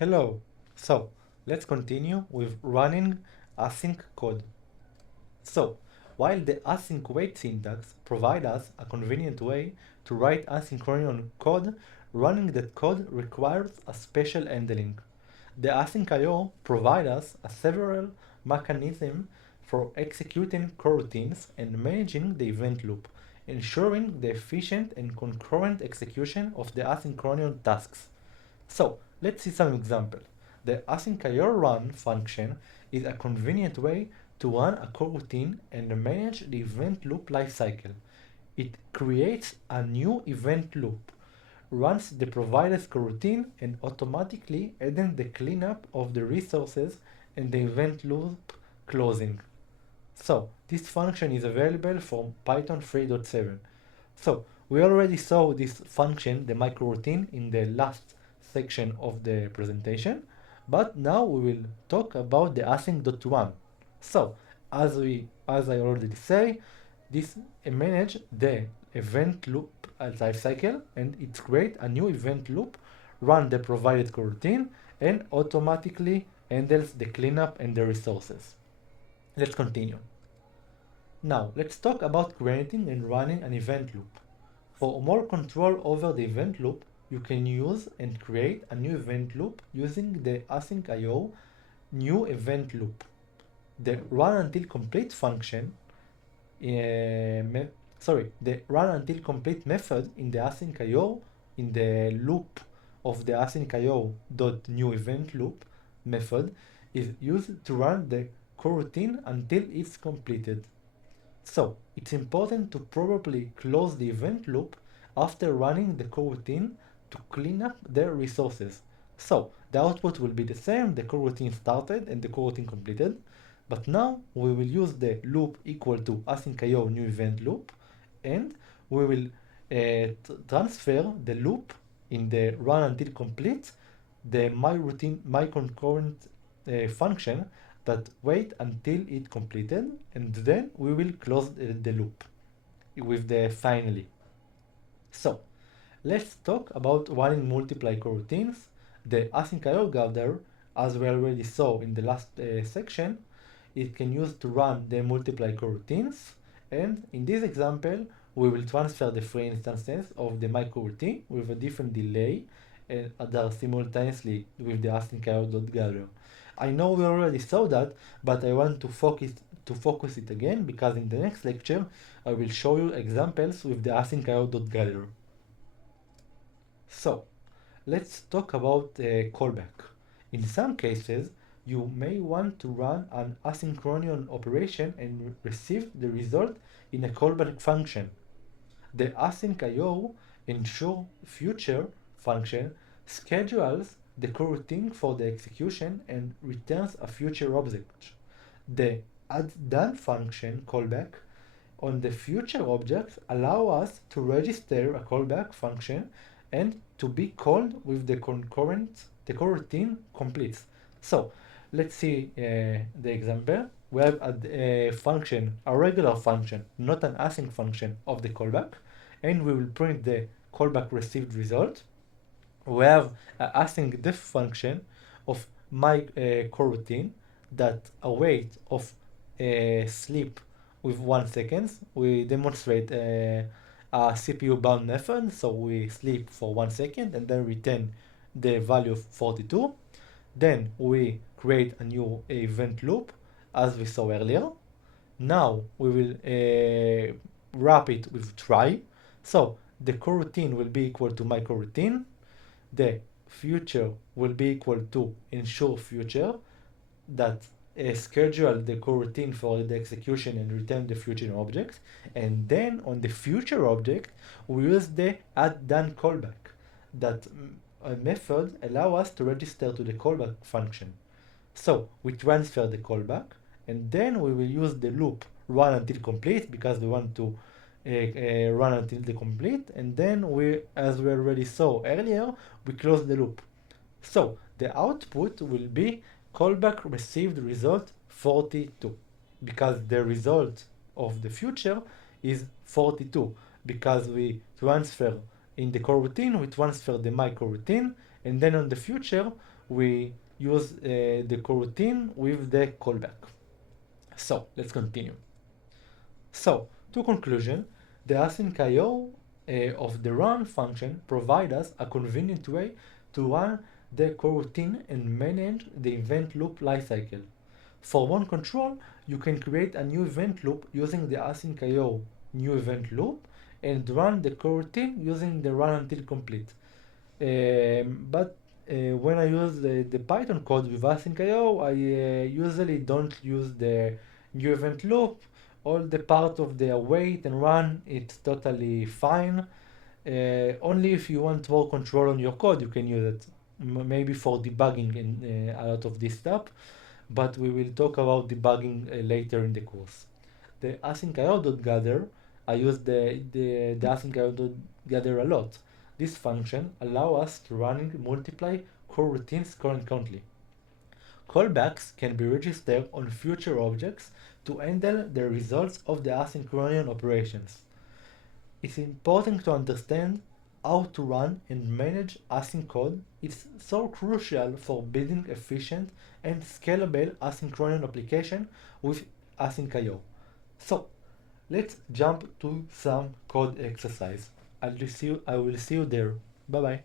Hello. So, let's continue with running async code. So, while the async wait syntax provides us a convenient way to write asynchronous code, running that code requires a special handling. The async IO provides us a several mechanism for executing coroutines and managing the event loop, ensuring the efficient and concurrent execution of the asynchronous tasks. So let's see some example. The async.run function is a convenient way to run a coroutine and manage the event loop lifecycle. It creates a new event loop, runs the provided coroutine, and automatically adds the cleanup of the resources and the event loop closing. So this function is available from Python 3.7. So we already saw this function, the microroutine, in the last section of the presentation, but now we will talk about the async.run. So as I already say, this manage the event loop lifecycle, and it create a new event loop, run the provided coroutine, and automatically handles the cleanup and the resources. Let's continue. Now, let's talk about creating and running an event loop. For more control over the event loop, you can use and create a new event loop using the async.io new event loop. The run until complete function, the run until complete method in the async.io in the loop of the async.io dot new event loop method is used to run the coroutine until it's completed. So it's important to probably close the event loop after running the coroutine to clean up the resources. So the output will be the same, the coroutine started and the coroutine completed, but now we will use the loop equal to async.io new event loop, and we will transfer the loop in the run until complete, the my concurrent function that wait until it completed, and then we will close the loop with the finally. So let's talk about running multiple coroutines. The async.io gather, as we already saw in the last section, it can use to run the multiple coroutines, and in this example we will transfer the three instances of the microroutine with a different delay and are simultaneously with the async.io.gather. I know we already saw that, but I want to focus it again because in the next lecture I will show you examples with the async.io.gather. So let's talk about callback. In some cases, you may want to run an asynchronous operation and receive the result in a callback function. The async.io ensure future function schedules the coroutine for the execution and returns a future object. The add-done function callback on the future objects allow us to register a callback function and to be called with the coroutine completes. So let's see the example. We have a function, a regular function, not an async function of the callback, and we will print the callback received result. We have an async def function of my coroutine that await of sleep with 1 second. We demonstrate a CPU bound method, so we sleep for 1 second and then return the value of 42. Then we create a new event loop as we saw earlier. Now we will wrap it with try. So the coroutine will be equal to my coroutine. The future will be equal to ensure future that schedule the coroutine for the execution and return the future object. And then on the future object, we use the add-done callback. That method allow us to register to the callback function. So we transfer the callback, and then we will use the loop run until complete because we want to run until the complete, and then we, as we already saw earlier, we close the loop. So the output will be callback received result 42 because the result of the future is 42 because we transfer in the coroutine, we transfer the my coroutine, and then on the future we use the coroutine with the callback. So let's continue. So, to conclusion, the async IO of the run function provide us a convenient way to run the coroutine and manage the event loop lifecycle. For one control, you can create a new event loop using the async IO new event loop and run the coroutine using the run until complete. But when I use the Python code with async.io, I usually don't use the new event loop. All the part of the wait and run, it's totally fine. Only if you want more control on your code, you can use it. Maybe for debugging and a lot of this stuff, but we will talk about debugging later in the course. The async.io.gather, I use the async.io.gather a lot. This function allows us to run multiply coroutines concurrently. Callbacks can be registered on future objects to handle the results of the asynchronous operations. It's important to understand how to run and manage async code. It's so crucial for building efficient and scalable asynchronous application with async.io. So, let's jump to some code exercise. I will see you there. Bye bye.